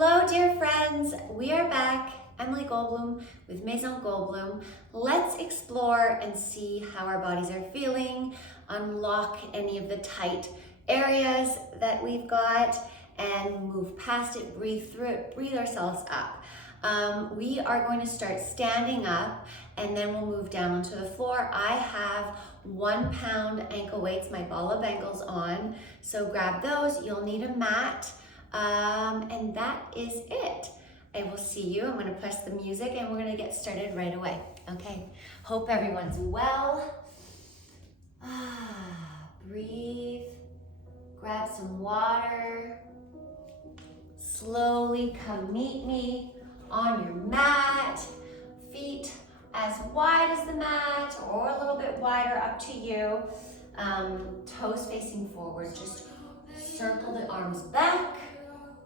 Hello, dear friends. We are back. Emily Goldblum with Maison Goldblum. Let's explore and see how our bodies are feeling, unlock any of the tight areas that we've got, and move past it, breathe through it, breathe ourselves up. We are going to start standing up and then we'll move down onto the floor. I have 1 pound ankle weights, my ball of ankles on, so grab those. You'll need a mat. And that is it. I will see you. I'm going to press the music and we're going to get started right away. Okay. Hope everyone's well. Breathe. Grab some water. Slowly come meet me on your mat. Feet as wide as the mat or a little bit wider, up to you. Toes facing forward. Just circle the arms back.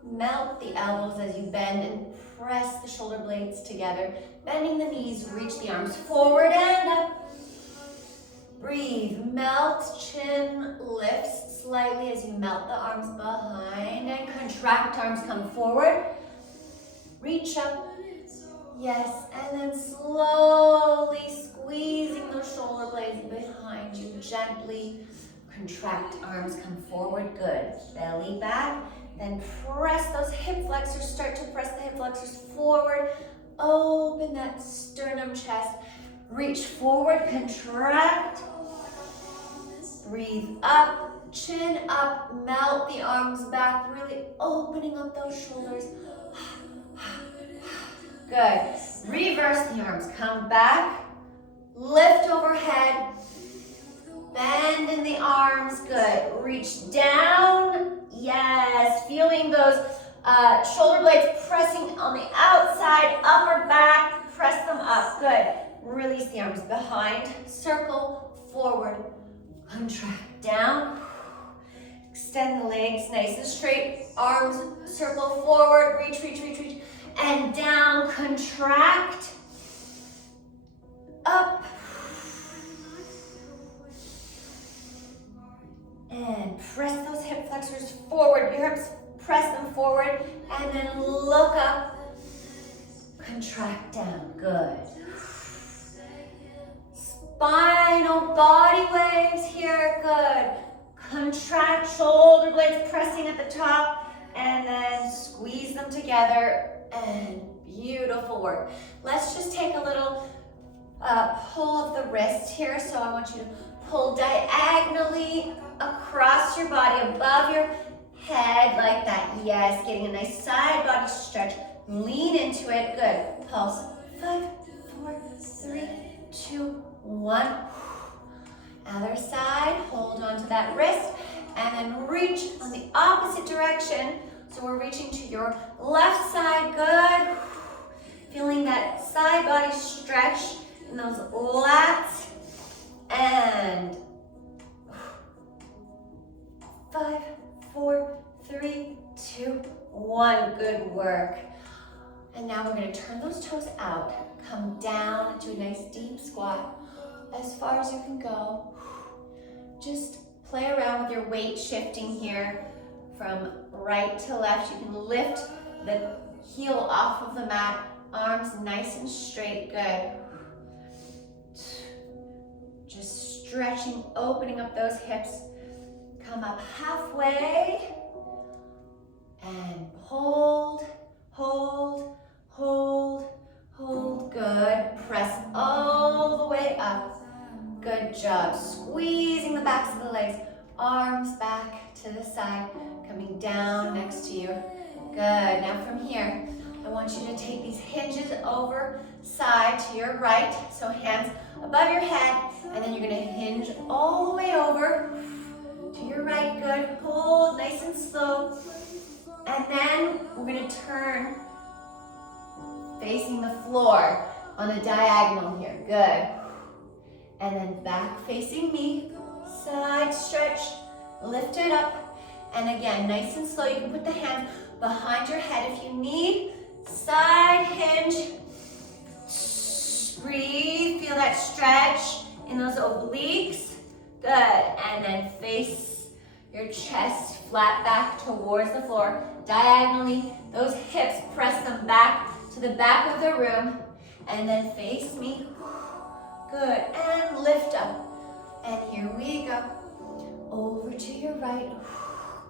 Melt the elbows as you bend and press the shoulder blades together. Bending the knees, reach the arms forward and up. Breathe, melt, chin lifts slightly as you melt the arms behind and contract, arms come forward. Reach up, yes, and then slowly squeezing those shoulder blades behind you, gently contract, arms come forward, good. Belly back. Then press those hip flexors, start to press the hip flexors forward. Open that sternum chest. Reach forward, contract. Breathe up, chin up, melt the arms back, really opening up those shoulders. Good. Reverse the arms, come back. Lift overhead. Bend in the arms, good. Reach down. Yes, feeling those shoulder blades pressing on the outside, upper back, press them up, good. Release the arms behind, circle, forward, contract, down. Extend the legs nice and straight, arms circle forward, reach, reach, reach, reach, and down, contract, up, and press those hip flexors forward. Your hips, press them forward. And then look up. Contract down. Good. Spinal body waves here. Good. Contract shoulder blades pressing at the top. And then squeeze them together. And beautiful work. Let's just take a little pull of the wrist here. So I want you to pull diagonally across your body, above your head, like that. Yes, getting a nice side body stretch. Lean into it. Good. Pulse. 5, 4, 3, 2, 1. Other side. Hold on to that wrist. And then reach on the opposite direction. So we're reaching to your left side. Good. Feeling that side body stretch in those lats. And 5, 4, 3, 2, 1. Good work. And now we're going to turn those toes out. Come down to a nice deep squat as far as you can go. Just play around with your weight shifting here from right to left. You can lift the heel off of the mat. Arms nice and straight. Good. Just stretching, opening up those hips. Come up halfway and hold, hold, hold, hold. Good. Press all the way up. Good job. Squeezing the backs of the legs. Arms back to the side. Coming down next to you. Good. Now from here, I want you to take these hinges over side to your right. So hands above your head. And then you're going to hinge all the way over. To your right, good. Hold nice and slow. And then we're going to turn facing the floor on a diagonal here. Good. And then back facing me. Side stretch. Lift it up. And again, nice and slow. You can put the hands behind your head if you need. Side hinge. Breathe. Feel that stretch in those obliques. Good. And then face your chest flat back towards the floor, diagonally. Those hips, press them back to the back of the room, and then face me. Good, and lift up. And here we go. Over to your right.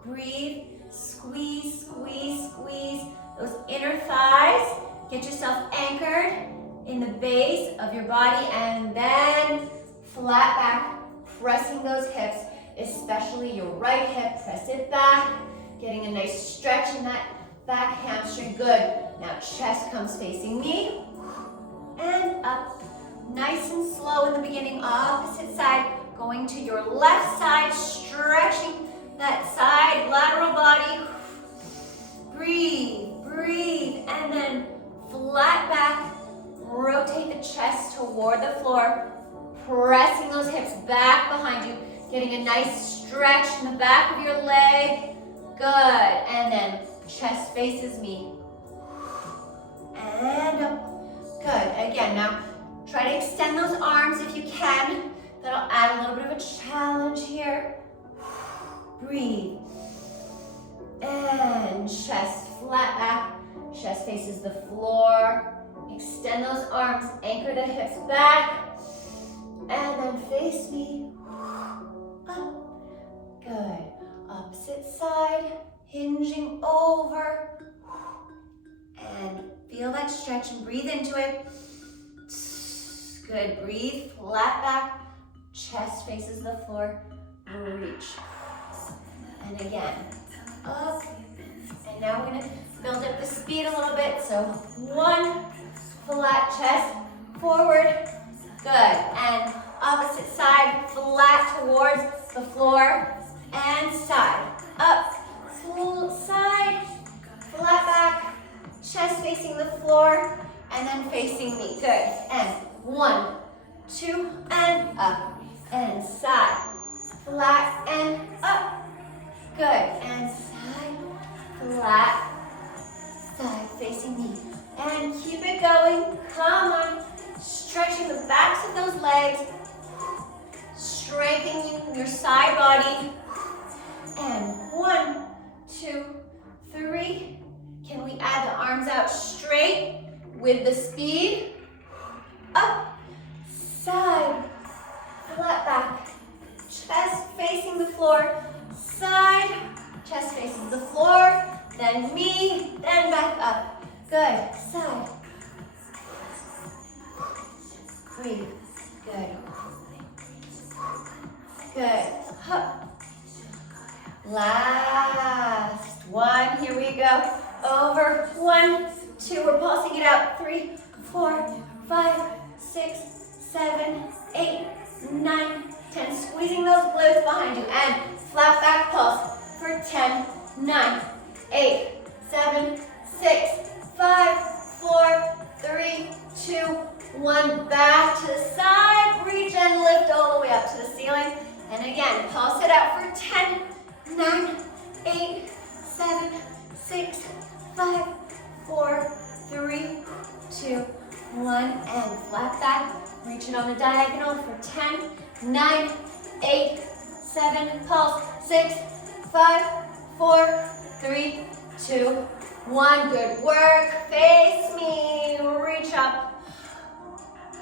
Breathe, squeeze, squeeze, squeeze those inner thighs. Get yourself anchored in the base of your body, and then flat back, pressing those hips, especially your right hip. Press it back, getting a nice stretch in that back hamstring. Good. Now chest comes facing me, and up. Nice and slow in the beginning, opposite side, going to your left side, stretching that side, lateral body. Breathe, breathe, and then flat back, rotate the chest toward the floor, pressing those hips back behind you, getting a nice stretch in the back of your leg. Good, and then chest faces me. And up. Good, again, now try to extend those arms if you can. That'll add a little bit of a challenge here. Breathe. And chest flat back. Chest faces the floor. Extend those arms. Anchor the hips back. And then face me. Up. Good. Opposite side. Hinging over. And feel that stretch and breathe into it. Good. Breathe. Flat back. Chest faces the floor. Reach. And again. Up. And now we're going to build up the speed a little bit. So 1, flat chest, forward. Good. And opposite side, flat towards the floor. And side. Up. Full side. Flat back. Chest facing the floor. And then facing me. Good. And 1, 2, and up. And side. Flat and up. Good, and side, flat, side facing me. And keep it going, come on. Stretching the backs of those legs, strengthening your side body. And 1, 2, 3. Can we add the arms out straight with the speed? Up, side, flat back, chest facing the floor. Side, chest faces the floor, then me, then back up. Good, side. Breathe, good. Good, up. Last one, here we go. Over, 1, 2, we're pulsing it out. 3, 4, 5, 6, 7, 8, 9, 10. Squeezing those glutes behind you, and flat back pulse for 10, 9, 8, 7, 6, 5, 4, 3, 2, 1. Back to the side, reach and lift all the way up to the ceiling. And again, pulse it out for 10, 9, 8, 7, 6, 5, 4, 3, 2, 1. And flat back, reach it on the diagonal for 10, 9, 8, 7, pulse, 6, 5, 4, 3, 2, 1. Good work. Face me. Reach up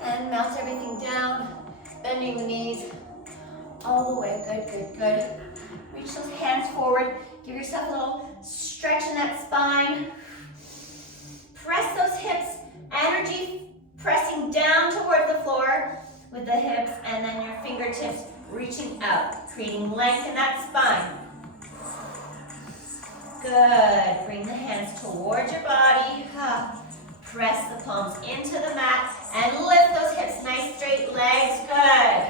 and melt everything down. Bending the knees all the way. Good, good, good. Reach those hands forward. Give yourself a little stretch in that spine. Press those hips. Energy pressing down towards the floor with the hips, and then your fingertips reaching out, creating length in that spine. Good. Bring the hands towards your body. Press the palms into the mat and lift those hips. Nice straight legs. Good.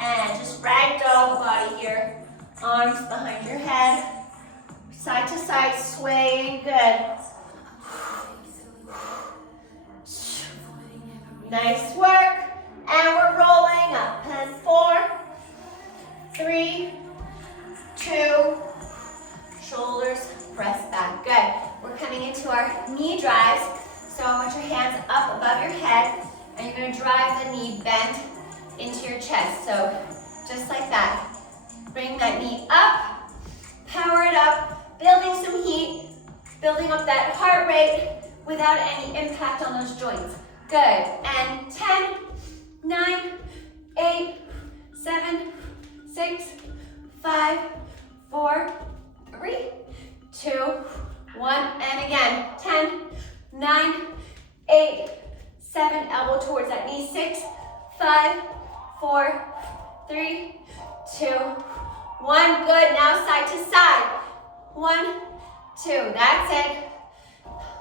And just ragdoll the body here. Arms behind your head. Side to side swaying. Good. Nice work. And we're rolling up. And 4, 3, 2, shoulders press back. Good. We're coming into our knee drives. So I want your hands up above your head, and you're going to drive the knee bent into your chest. So just like that. Bring that knee up Power it up, building some heat, building up that heart rate without any impact on those joints. Good, and 10, 9, 8, 7, 6, 5, 4, 3, 2, 1, and again, 10, 9, 8, 7, elbow towards that knee, 6, 5, 4, 3, 2, 1, good, now side to side, 1, 2, that's it,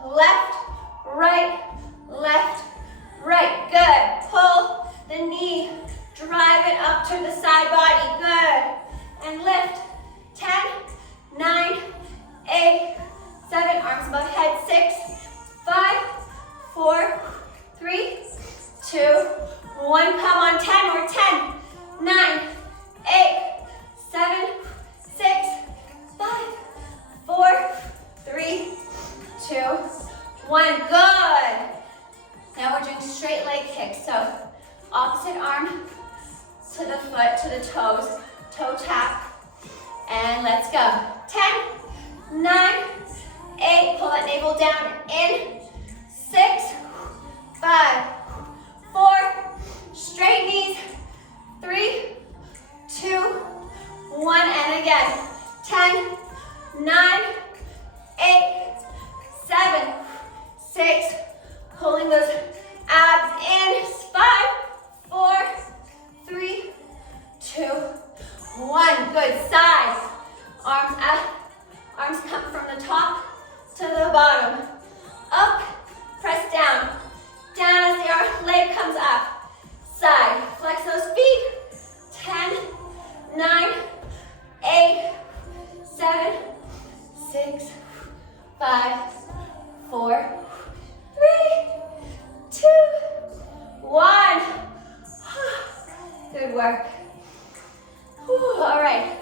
left, right, good, pull the knee, drive it up to the side body, good, and lift, 10, 9, 8, 7, arms above head, 6, 5, 4, 3, 2, 1, come on, 10 more, 10, 9, 8, 7, 6, 5, 4, 3, 2, 1, good. Now we're doing straight leg kicks, so opposite arm to the foot, to the toes, toe tap, and let's go. 10, 9, 8, pull that navel down, in, 6, 5, 4, straight knees, 3, 2, 1, and again, 10, 9, 8, 7, 6, pulling those abs in, 5, 4, 3, 2, 1, good, side, arms up, arms come from the top to the bottom, up, press down, down as the leg comes up, side, flex those feet, 10, 9, 8, 7, 6, 5, 4, 3, 2, 1. Good work. Whew, all right,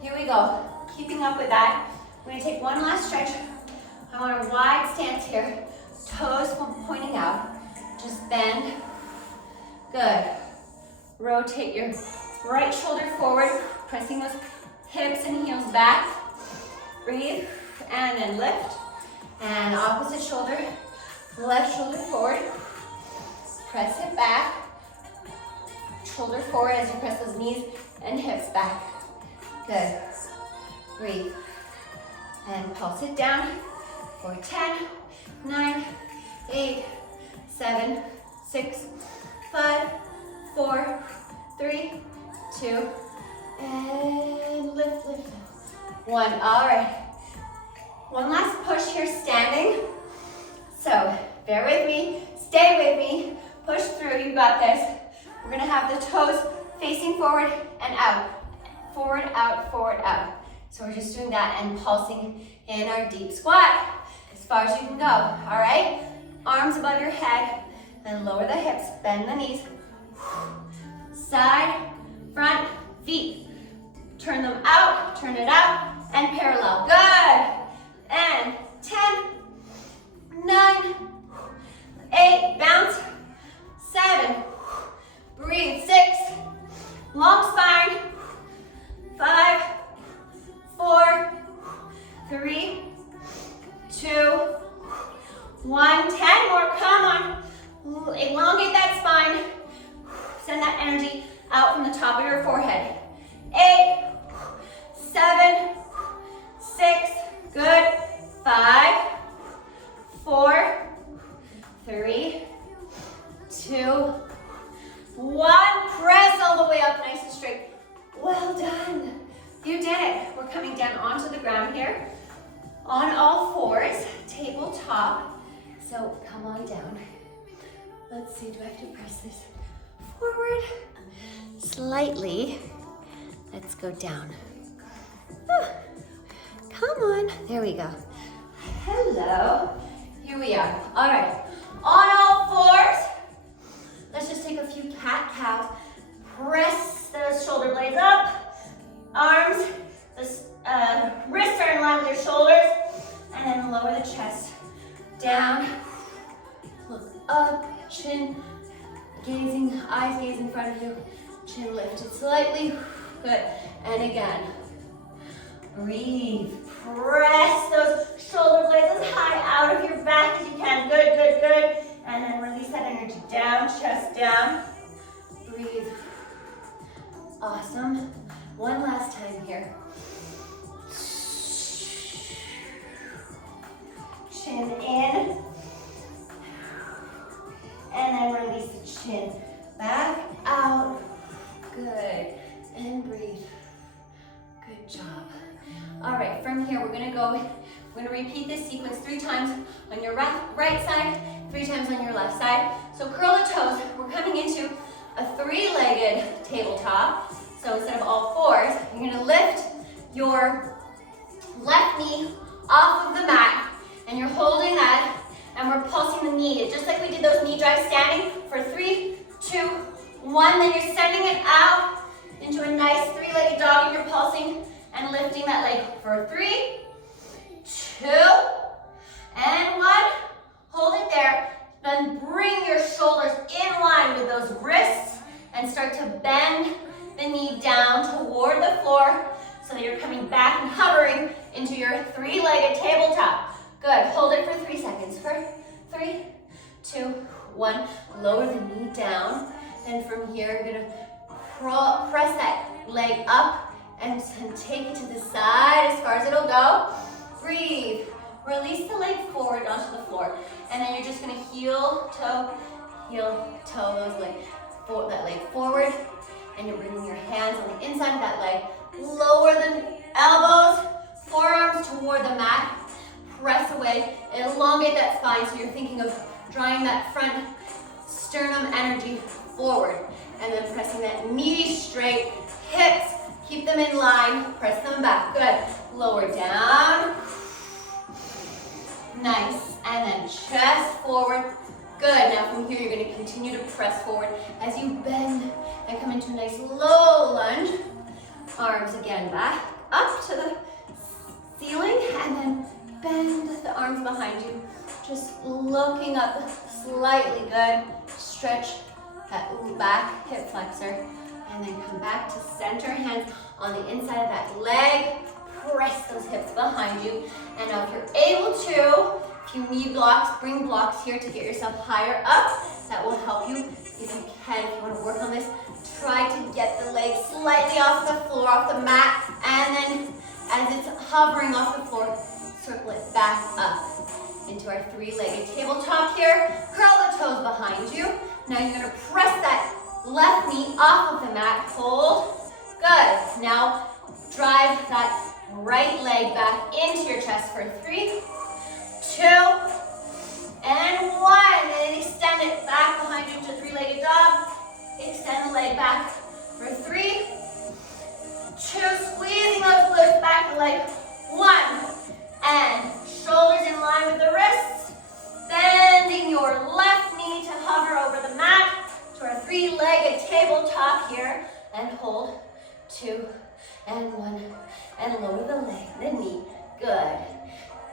here we go. Keeping up with that, we're gonna take one last stretch. I want a wide stance here, toes pointing out. Just bend. Good. Rotate your right shoulder forward, pressing those hips and heels back. Breathe, and then lift. And opposite shoulder, left shoulder forward. Press it back. Shoulder forward as you press those knees and hips back. Good. Breathe. And pulse it down for 10, 9, 8, 7, 6, 5, 4, 3, 2, and lift, lift, lift. 1, all right. One last push here, standing. So bear with me, stay with me, push through, you got this. We're gonna have the toes facing forward and out. Forward, out, forward, out. So we're just doing that and pulsing in our deep squat as far as you can go, all right? Arms above your head, then lower the hips, bend the knees. Side, front, feet. Turn them out, turn it out, and parallel. Good. And 10, 9, 8, bounce, 7, breathe, 6, long spine, 5, 4, 3, 2, 1, 10 more, come on. Elongate that spine. Send that energy out from the top of your forehead. 8, 7, 6, good. 5, 4, 3, 2, 1. Press all the way up nice and straight. Well done. You did it. We're coming down onto the ground here. On all fours, tabletop. So come on down. Let's see, do I have to press this forward? Slightly. Let's go down. Come on. There we go. Hello. Here we are. All right. On all fours. Let's just take a few cat-cows. Press those shoulder blades up. Arms, the wrists are in line with your shoulders. And then lower the chest down. Look up, chin gazing, eyes gaze in front of you. Chin lifted slightly. Good. And again. Breathe. Press those shoulder blades as high out of your back as you can. Good, good, good. And then release that energy down, chest down. Breathe. Awesome. One last time here. Chin in. And then release the chin back out. Good. And breathe. Good job. All right, from here, we're gonna repeat this sequence 3 times on your right side, 3 times on your left side. So curl the toes. We're coming into a 3-legged tabletop. So instead of all 4s, you're gonna lift your left knee off of the mat, and you're holding that, and we're pulsing the knee, just like we did those knee drives standing for 3, 2, 1. Then you're sending it out into a nice 3-legged dog, and you're pulsing and lifting that leg for 3, 2, and 1. Hold it there. Then bring your shoulders in line with those wrists and start to bend the knee down toward the floor so that you're coming back and hovering into your 3-legged tabletop. Good. Hold it for 3 seconds. For 3, 2, 1. Lower the knee down. And from here, you're going to press that leg up and take it to the side as far as it'll go. Breathe. Release the leg forward onto the floor. And then you're just going to heel, toe, those that leg forward. And you're bringing your hands on the inside of that leg. Lower the elbows, forearms toward the mat. Press away, elongate that spine so you're thinking of drawing that front sternum energy forward. And then pressing that knee straight, hips, keep them in line, press them back. Good. Lower down. Nice. And then chest forward. Good. Now from here, you're going to continue to press forward as you bend and come into a nice low lunge. Arms again back up to the ceiling, and then bend the arms behind you. Just looking up slightly. Good. Stretch that back hip flexor. And then come back to center, hands on the inside of that leg. Press those hips behind you. And now if you're able to, if you need blocks, bring blocks here to get yourself higher up. That will help you if you can. If you want to work on this, try to get the leg slightly off the floor, off the mat. And then as it's hovering off the floor, circle it back up into our 3-legged tabletop here. Curl the toes behind you. Now you're going to press that left knee off of the mat. Hold. Good. Now drive that right leg back into your chest for 3, 2, and 1. And then extend it back behind you to 3-legged dog. Extend the leg back for 3, 2. Squeezing those glutes back the leg. 1. And shoulders in line with the wrists. Bending your left knee to hover over the mat to our 3-legged tabletop here. And hold. 2 and 1. And lower the leg, the knee. Good.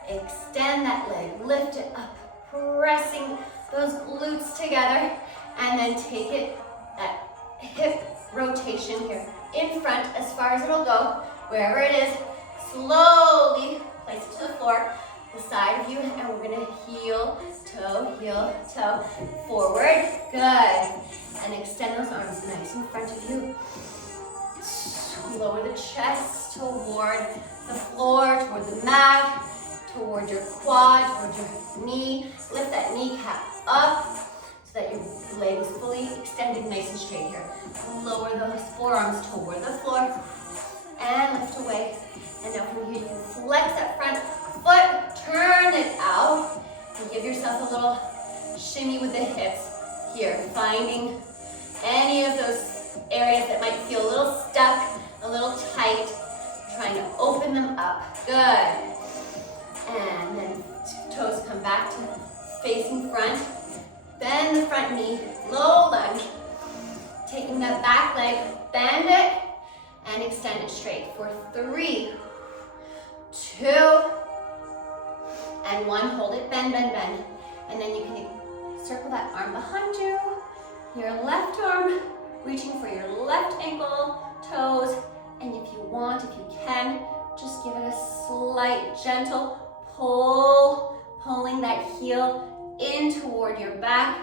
Extend that leg. Lift it up. Pressing those glutes together. And then take it, that hip rotation here in front as far as it'll go. Wherever it is, slowly place it to the floor, the side of you, and we're gonna heel, toe, forward. Good. And extend those arms nice in front of you. Lower the chest toward the floor, toward the mat, toward your quad, toward your knee. Lift that kneecap up so that your leg is fully extended, nice and straight here. Lower those forearms toward the floor and lift away. And now from here, you can flex that front foot, turn it out, and give yourself a little shimmy with the hips here, finding any of those areas that might feel a little stuck, a little tight, trying to open them up. Good. And then toes come back to facing front. Bend the front knee, low lunge. Taking that back leg, bend it, and extend it straight for 3, 2, and 1. Hold it, bend, bend, bend. And then you can circle that arm behind you. Your left arm reaching for your left ankle, toes, and if you want, if you can, Just give it a slight, gentle pull, pulling that heel in toward your back,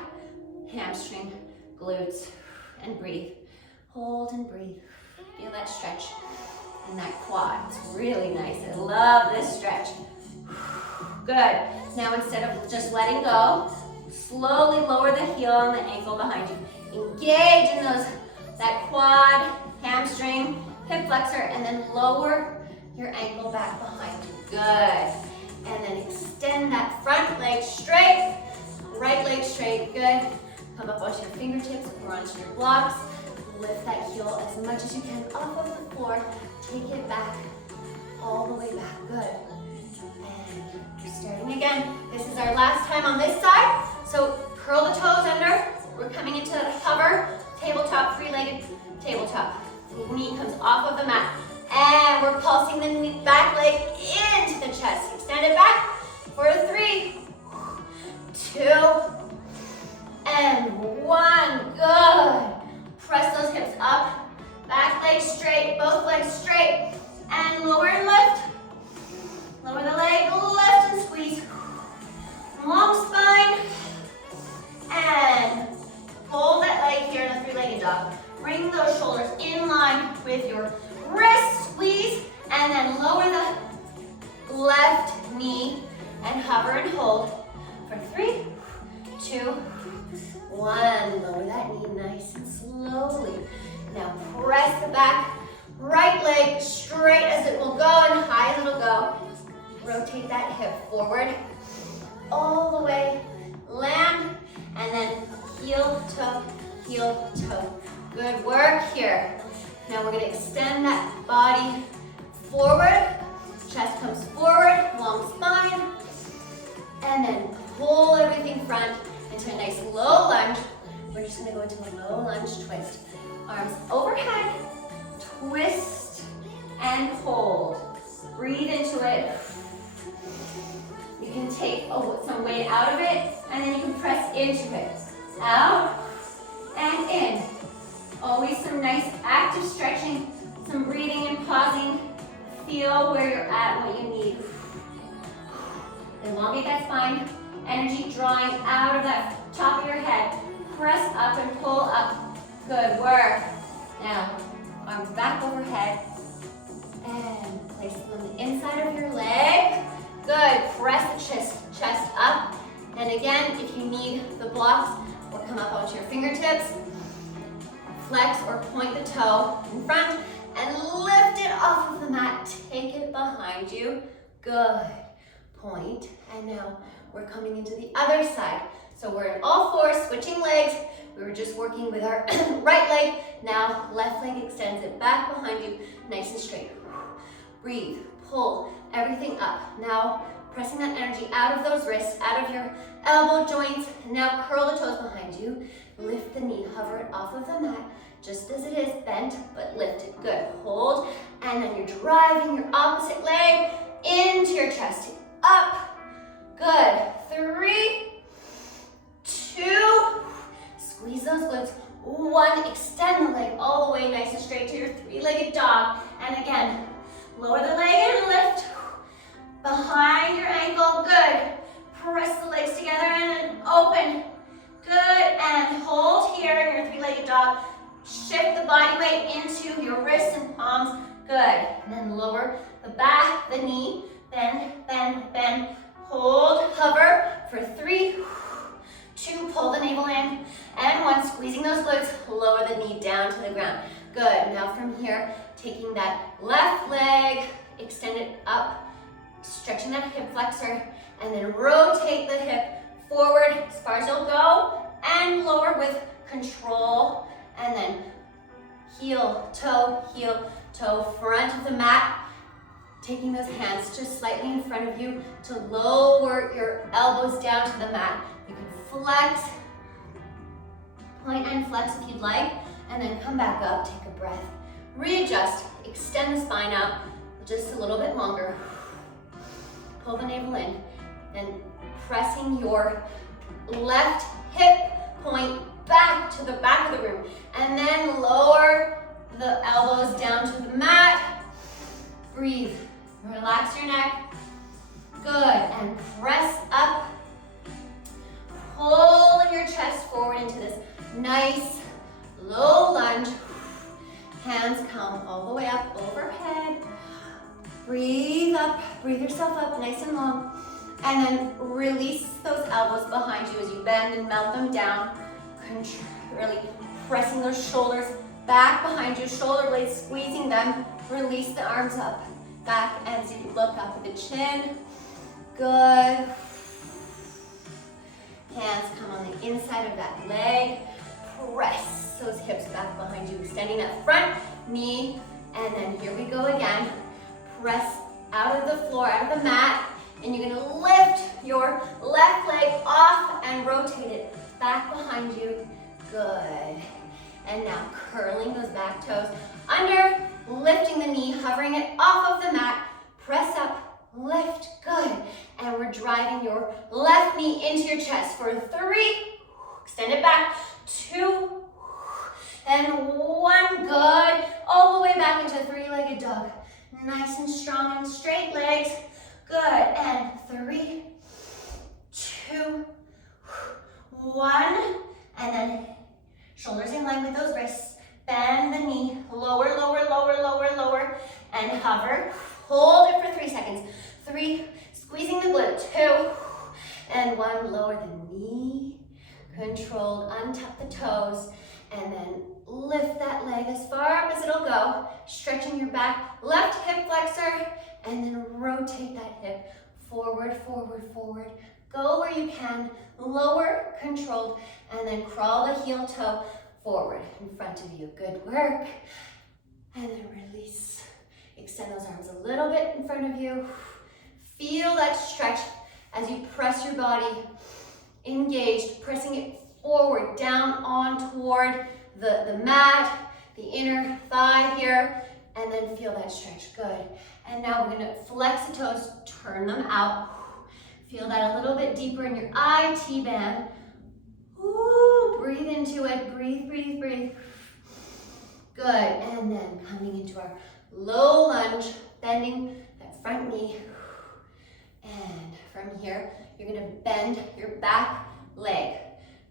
hamstring, glutes, and breathe. Hold and breathe. Feel that stretch in that quad. It's really nice. I love this stretch. Good. Now instead of just letting go, slowly lower the heel and the ankle behind you. Engage in that quad, hamstring, hip flexor, and then lower your ankle back behind you. Good. And then extend that front leg straight, right leg straight. Good. Come up onto your fingertips or onto your blocks. Lift that heel as much as you can off of the floor. Take it back, all the way back. Good. And we're starting again. This is our last time on this side. So curl the toes under. We're coming into hover, tabletop, three-legged tabletop. The knee comes off of the mat. And we're pulsing the back leg into the chest. Extend it back for 3, 2, and 1. Good. Press those hips up. Back leg straight, both legs straight. And lower and lift. Lower the leg, lift and squeeze. Long spine. And hold that leg here in a three-legged dog. Bring those shoulders in line with your wrist, squeeze, and then lower the left knee and hover and hold for 3, 2, 1. Lower that knee nice and slowly. Now press the back, right leg straight as it will go and high as it'll go. Rotate that hip forward, all the way, land, and then heel, toe, heel, toe. Good work here. Now we're going to extend that body forward. Chest comes forward, long spine. And then pull everything front into a nice low lunge. We're just going to go into a low lunge twist. Arms overhead, twist, and hold. Breathe into it. You can take some weight out of it, and then you can press into it. Out and in. Always some nice active stretching, some breathing and pausing. Feel where you're at, what you need. Elongate that spine. Energy drawing out of that top of your head. Press up and pull up. Good work. Now, arms back overhead. And place them on the inside of your leg. Good. Press the chest up. And again, if you need the blocks, or come up onto your fingertips. Flex or point the toe in front and lift it off of the mat. Take it behind you. Good. Point. And now we're coming into the other side. So we're in all fours, switching legs. We were just working with our right leg. Now left leg extends it back behind you, nice and straight. Breathe, pull everything up. Now pressing that energy out of those wrists, out of your elbow joints. Now curl the toes behind you. Lift the knee, hover it off of the mat, just as it is, bent, but lift it. Good. Hold, and then you're driving your opposite leg into your chest. Up. Good. 3, 2, squeeze those glutes. 1, extend the leg all the way nice and straight to your three-legged dog. And again, lower the leg and lift. Behind your ankle. Good. Press the legs together and open. Good, and hold here in your three-legged dog. Shift the body weight into your wrists and palms. Good, and then lower the back, the knee, bend, bend, bend. Hold, hover for 3, 2, pull the navel in, and 1, squeezing those glutes, lower the knee down to the ground. Good, now from here, taking that left leg, extend it up, stretching that hip flexor, and then rotate the hip forward as far as you'll go, and lower with control, and then heel, toe, front of the mat, taking those hands just slightly in front of you to lower your elbows down to the mat. You can flex, point and flex if you'd like, and then come back up, take a breath, readjust, extend the spine out just a little bit longer, pull the navel in, and pressing your left hip point back to the back of the room, and then lower the elbows down to the mat. Breathe. Relax your neck. Good, and press up. Pull your chest forward into this nice low lunge. Hands come all the way up overhead. Breathe up, breathe yourself up nice and long. And then release those elbows behind you as you bend and melt them down. Really pressing those shoulders back behind you, shoulder blades squeezing them. Release the arms up, back as you look up at the chin. Good. Hands come on the inside of that leg. Press those hips back behind you, extending that front knee. And then here we go again. Press out of the floor, out of the mat. And you're gonna lift your left leg off and rotate it back behind you. Good. And now curling those back toes under, lifting the knee, hovering it off of the mat. Press up, lift, good. And we're driving your left knee into your chest for 3, extend it back, 2, and 1, good. All the way back into 3-legged dog. Nice and strong and straight legs. Good, and 3, 2, 1, and then shoulders in line with those wrists. Bend the knee, lower, lower, lower, lower, lower, and hover. Hold it for 3 seconds. 3, squeezing the glute, 2, and 1, lower the knee. Controlled, untuck the toes, and then lift that leg as far up as it'll go. Stretching your back, left hip flexor, and then rotate that hip forward, forward, forward. Go where you can, lower, controlled, and then crawl the heel toe forward in front of you. Good work. And then release. Extend those arms a little bit in front of you. Feel that stretch as you press your body engaged, pressing it forward, down on toward the mat, the inner thigh here, and then feel that stretch. Good. And now we're gonna flex the toes, turn them out. Feel that a little bit deeper in your IT band. Ooh, breathe into it, breathe, breathe, breathe. Good, and then coming into our low lunge, bending that front knee. And from here, you're gonna bend your back leg.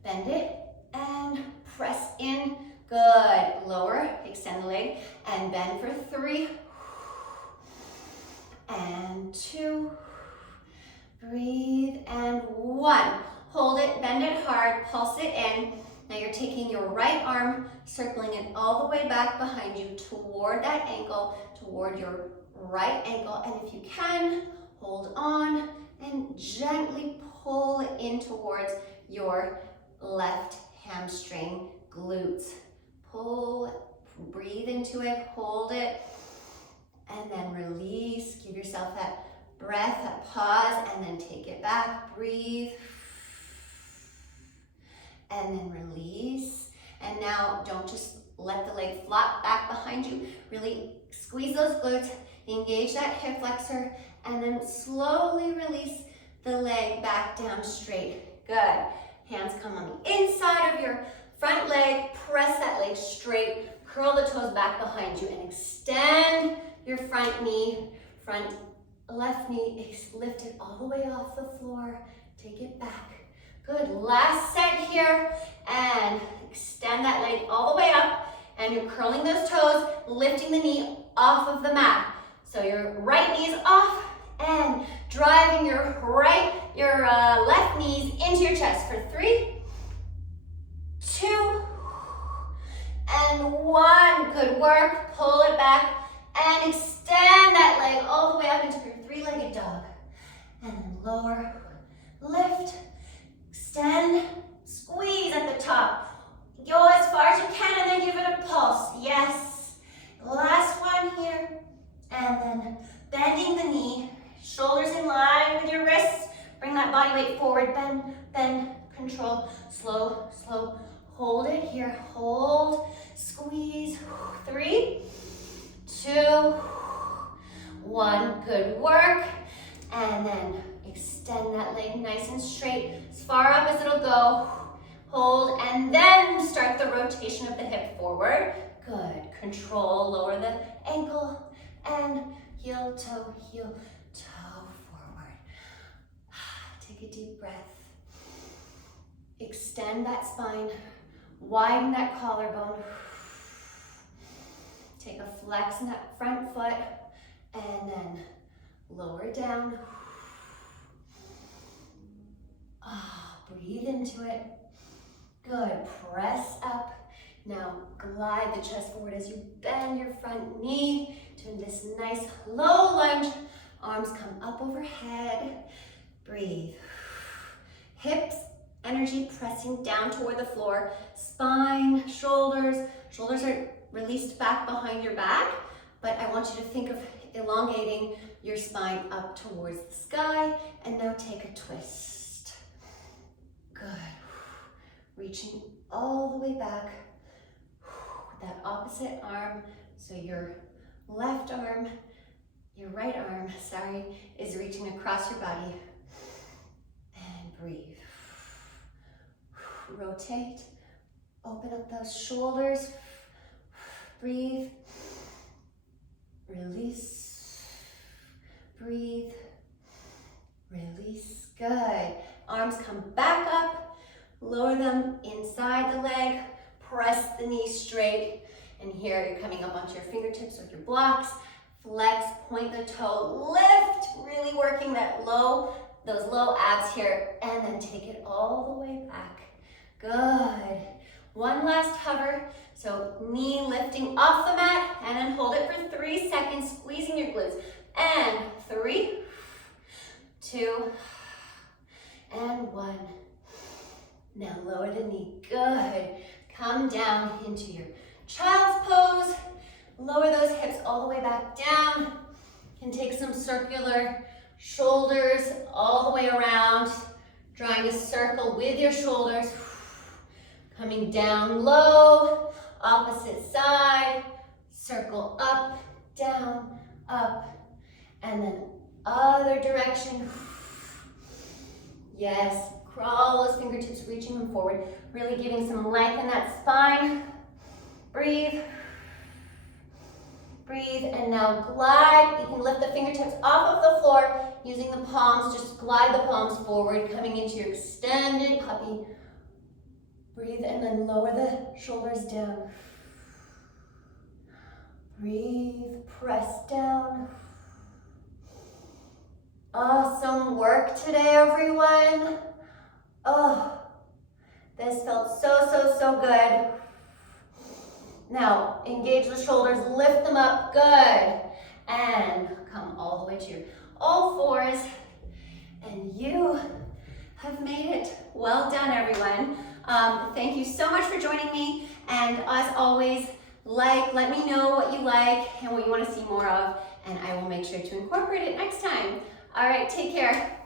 Bend it and press in. Good, lower, extend the leg, and bend for 3, and 2, breathe, and 1. Hold it, bend it hard, pulse it in. Now you're taking your right arm, circling it all the way back behind you toward that ankle, toward your right ankle, and if you can, hold on and gently pull it in towards your left hamstring glutes. Pull, breathe into it, hold it, and then release. Give yourself that breath, that pause, and then take it back. Breathe, and then release. And now don't just let the leg flop back behind you. Really squeeze those glutes, engage that hip flexor, and then slowly release the leg back down straight. Good. Hands come on the inside of your front leg, press that leg straight, curl the toes back behind you, and extend your front knee, front left knee, lift it all the way off the floor, take it back. Good, last set here, and extend that leg all the way up, and you're curling those toes, lifting the knee off of the mat. So your right knee is off, and driving your left knees into your chest for 3, 2, and 1. Good work. Pull it back and extend that leg all the way up into your 3-legged dog. And then lower, lift, extend, squeeze at the top. Go as far as you can and then give it a pulse. Yes. Last one here. And then bending the knee, shoulders in line with your wrists. Bring that body weight forward. Bend, bend, control. Slow, slow. Hold it here. Hold, squeeze. 3, 2, 1. Good work. And then extend that leg nice and straight, as far up as it'll go. Hold, and then start the rotation of the hip forward. Good. Control, lower the ankle, and heel, toe forward. Take a deep breath. Extend that spine, widen that collarbone. Take a flex in that front foot and then lower down. Breathe into it. Good, press up. Now glide the chest forward as you bend your front knee to this nice low lunge. Arms come up overhead. Breathe. Hips, energy pressing down toward the floor. Spine, shoulders. Shoulders are released back behind your back, but I want you to think of elongating your spine up towards the sky. And now take a twist. Good. Reaching all the way back. That opposite arm, so your left arm, your right arm, sorry, is reaching across your body. And breathe. Rotate, open up those shoulders. Breathe, release, breathe, release. Good. Arms come back up, lower them inside the leg. Press the knees straight, and here you're coming up onto your fingertips with your blocks. Flex, point the toe, lift, really working those low abs here, and then take it all the way back. Good. One last hover, so knee lifting off the mat, and then hold it for 3 seconds, squeezing your glutes. And 3, 2, and 1. Now lower the knee, good. Come down into your child's pose. Lower those hips all the way back down. You can take some circular shoulders all the way around, drawing a circle with your shoulders. Coming down low, opposite side, circle up, down, up, and then other direction. Yes. Crawl those fingertips, reaching them forward, really giving some length in that spine. Breathe. Breathe, and now glide. You can lift the fingertips off of the floor, using the palms, just glide the palms forward, coming into your extended puppy. Breathe, and then lower the shoulders down. Breathe, press down. Awesome work today, everyone. Oh, this felt so good. Now, engage the shoulders, lift them up, good. And come all the way to your all fours. And you have made it. Well done, everyone. Thank you so much for joining me. And as always, let me know what you like and what you want to see more of, and I will make sure to incorporate it next time. All right, take care.